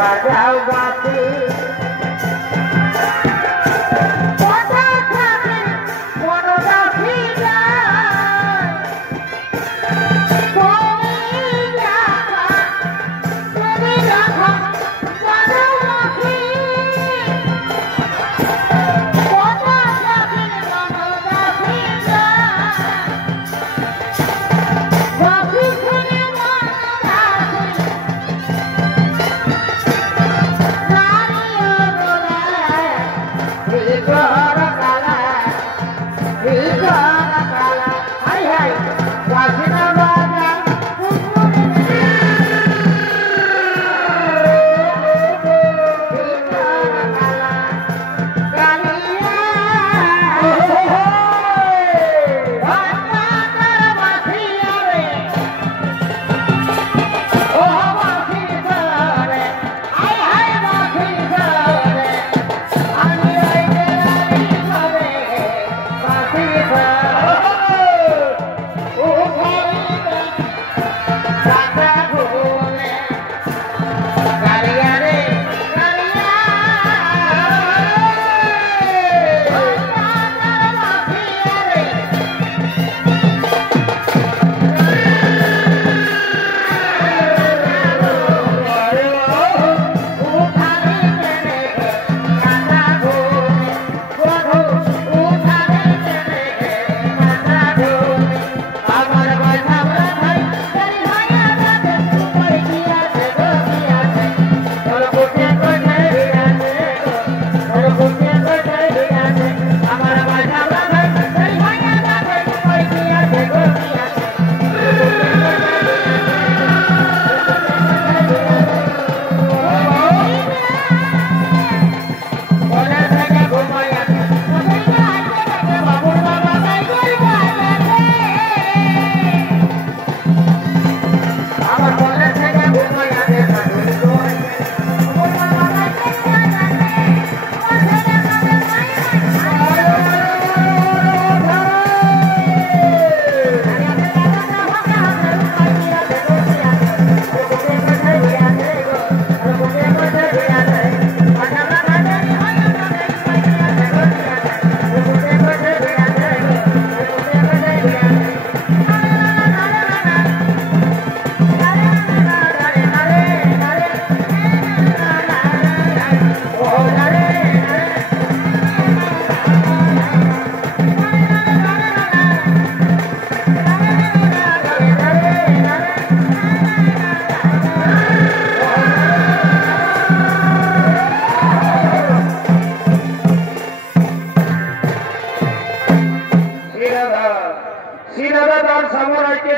বাজাও বাতি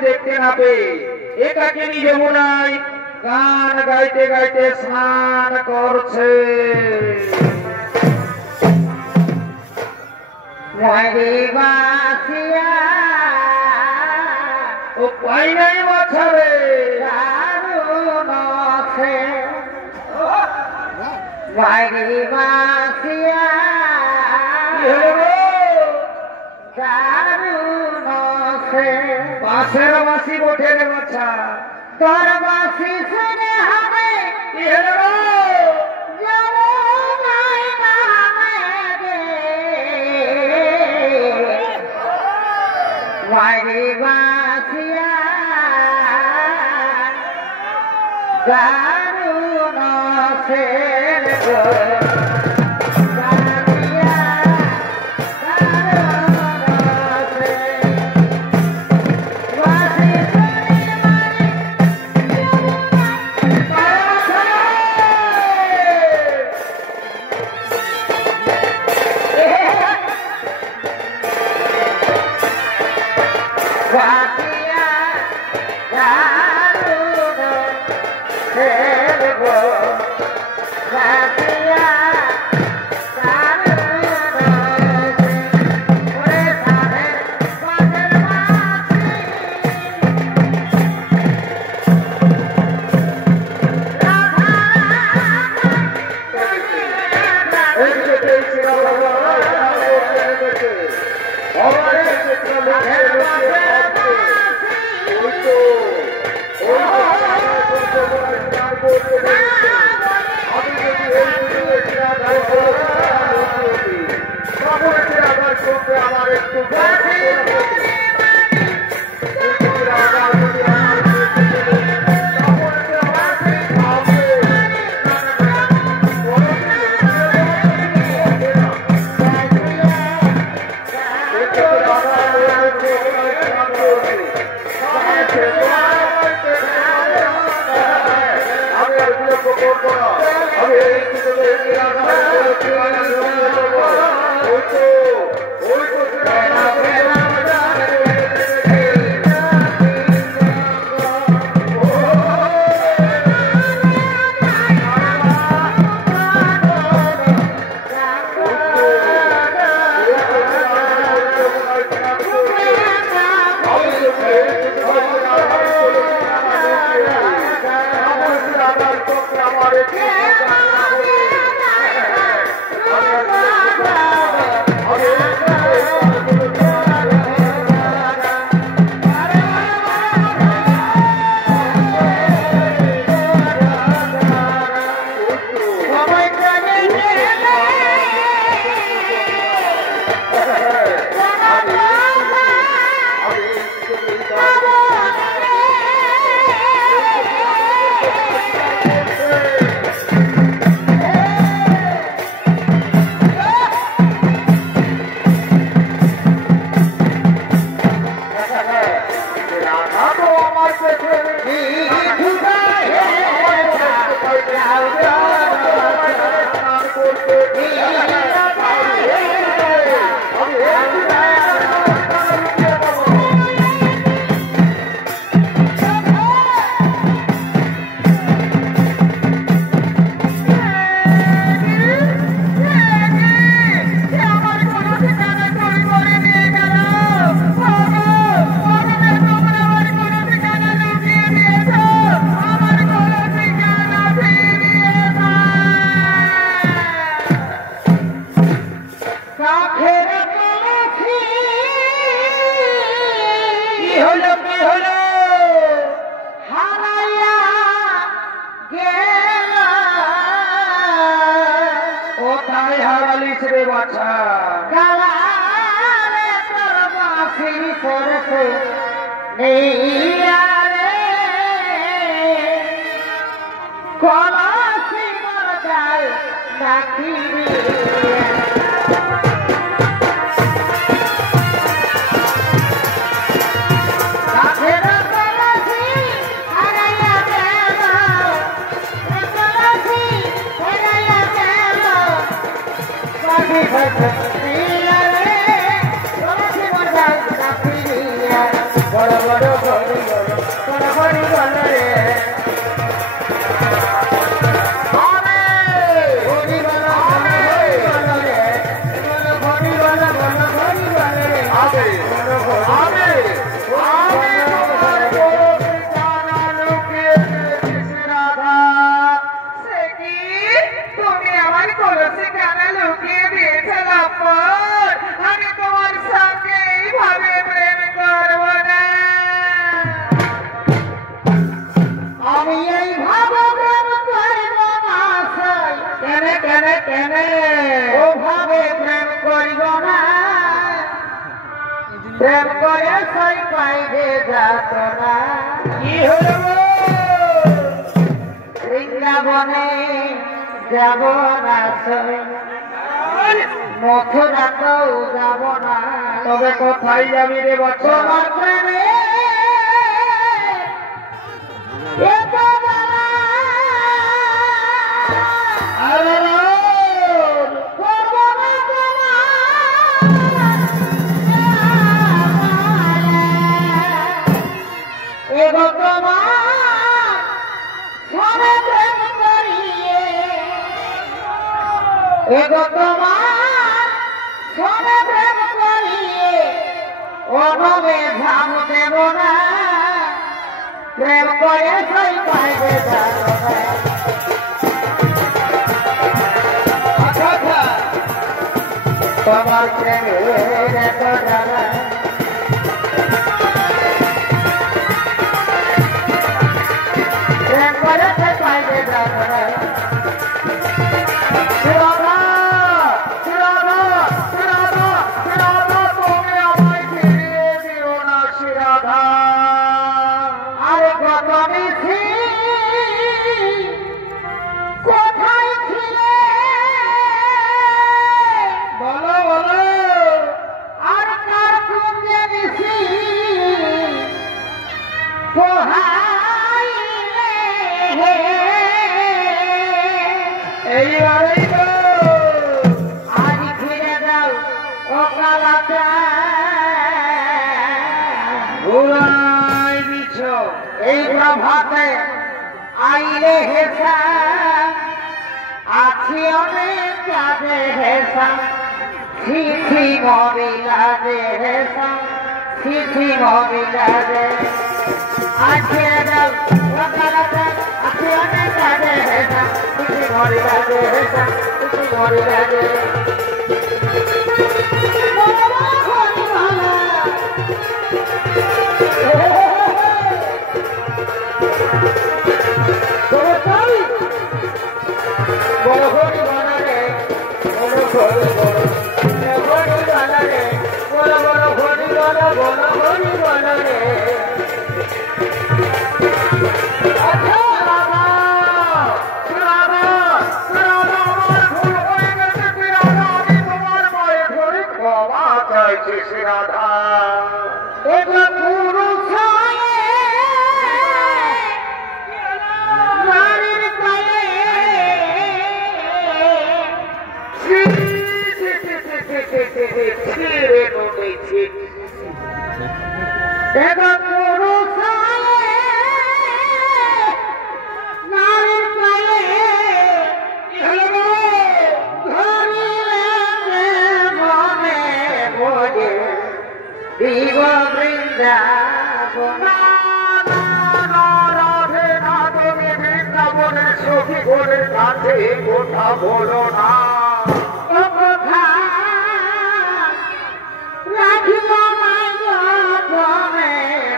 দেখতে না পেয়ে একাকিনী যমুনায় গান গাইতে গাইতে স্নান করছে। ও পাই নাই মাছারে বাসের বাসি ওঠে রে বাচ্চা তোর বাসি শুনে হবে বাসিয়া দারুণ ফের Happy ভাতে আইলে হেসা আছি অনেক কাজে হেসা চিঠি মরিলাজে হেসা চিঠি মরিলাজে আছে আছি অনেক কাজে হেসা চিঠি মরিলাজে হেসা চিঠি মরিলাজে কথা বলো না কথা রাখিব মায়ে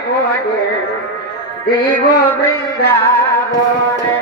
বলে দিব বৃন্দাবনে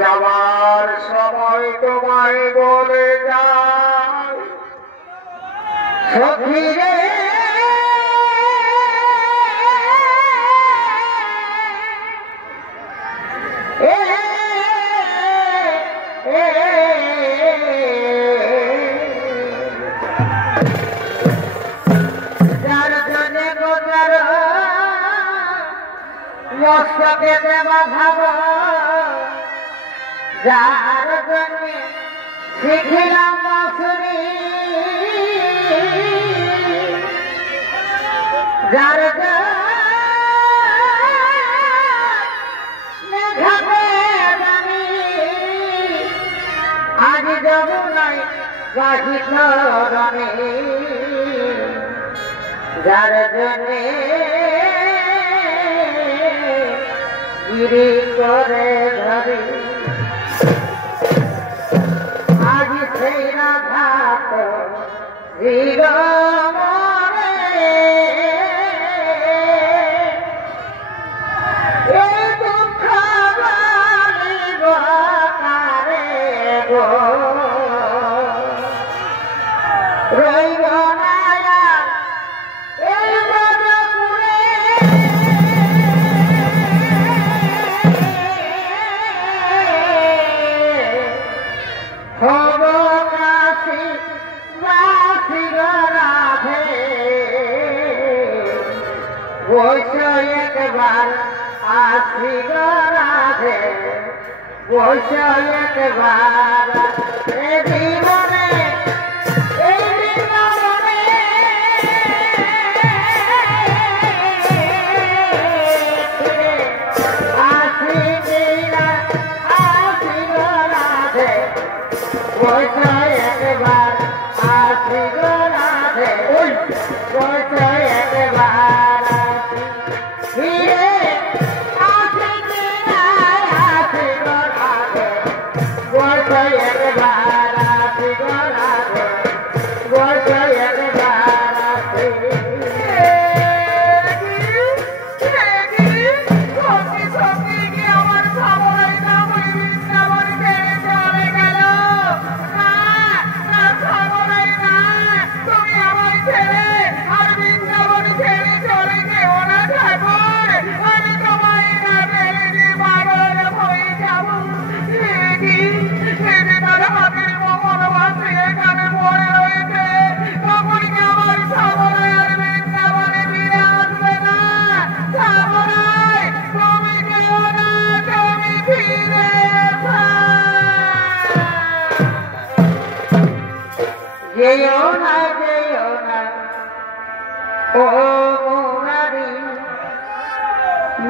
যাবার সময় তোমায় বলে যায় সখী রে যার জনে গোজার মস্তকে দেবা ভাব যার জন্যে শিখিলাম বাঁশুরি যার ঘাটে জানি আজ যমুনায় বাহি ধরণে যার জন্যে গিরি করে ধরে সেই রাধাত মরে এই দুঃখ কারে গো রইল না এই বদপুরে একবার আসি রাধে বৈশ একবার জীবনে এই জীবনে আসি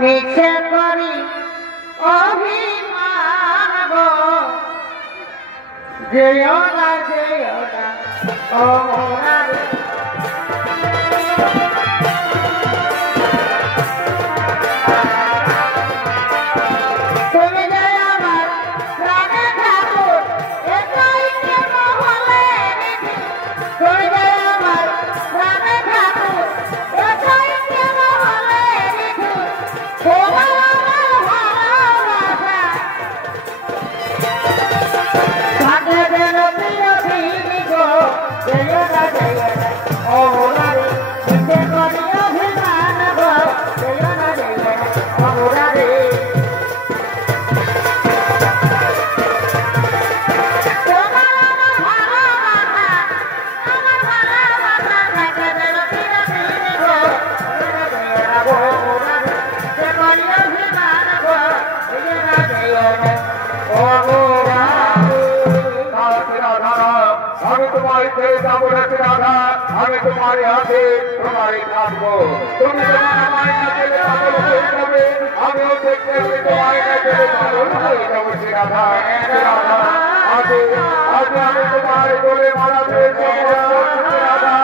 মিছে করি অভিমান গো যেও না ও মোরারি তুমি যে আমার প্রাণে ঠাকুর এটাই কেন হলে তুমি যে আমার প্রাণে ঠাকুর এটাই কেন হলে তোমার আমার ভালোবাসা থাকে যেন বিরোধী গো যেও না ও মোরারি মিছে করি অভিমান গো যেও না ও মোরারি আমি তোমার ছেড়ে যাবো রাতে রাধা আমি তোমার হাতে তোমারই থাকবো তুমি যখন আমার কাছে পাগল হয়ে যাবে আমিও দেখতে তোমার কাছে পাগল হয়ে যাবো রাধা রাধা আজ আমি তোমার বলে মারা পেয়েছি রাধা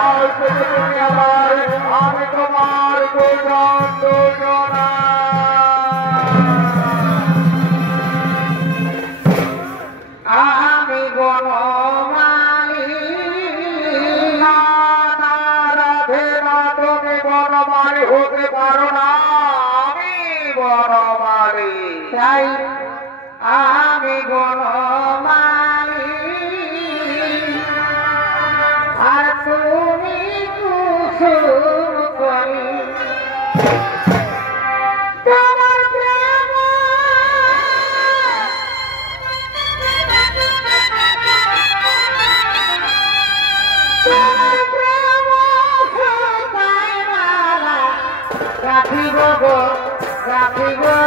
আজ থেকে তুমি আমার আমি তোমার দুজনা আমি বনমালী না রাধে না তুমি বনমালী হতে পারো না আমি বনমালী তাই আমি বনমালী আর তুমি কুসুম করি রাখিব গো